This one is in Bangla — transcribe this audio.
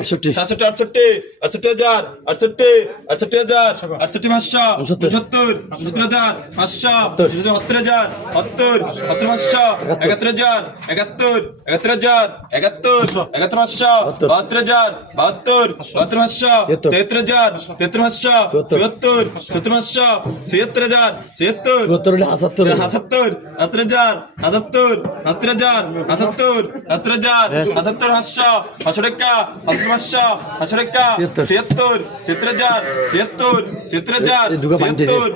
আটষট্টি হাজার আটষট্টি হাজার আটষট্টি হাজার পঁচাত্তর হাজার পাঁচশো সত্তর। হাজার সত্তর সত্তর পাঁচশো একাত্তর। হাজার একাত্তর একাত্তর হাজার একাত্তর একাত্তর পাঁচশো বাহাত্তর হাজার বাহাত্তর বাহাত্তর পাঁচশো তেহাত্তর হাজার তেহাত্তর পাঁচশো চুয়াত্তর সত্তর পাঁচশো ছিয়াত্তর হাজার ছিয়াত্তর। সাতাত্তর সাতাত্তর সাতাত্তর হাজার সাতাত্তর সাতাত্তর হাজার সাতাত্তর সাতাত্তর হাজার সাতাত্তর পাঁচশো পাঁচশো টাকা সাতাত্তর পাঁচশো পাঁচশো টাকা ছিয়াত্তর। ছিয়াত্তর হাজার ছিয়াত্তর ছিয়াত্তর হাজার ছিয়াত্তর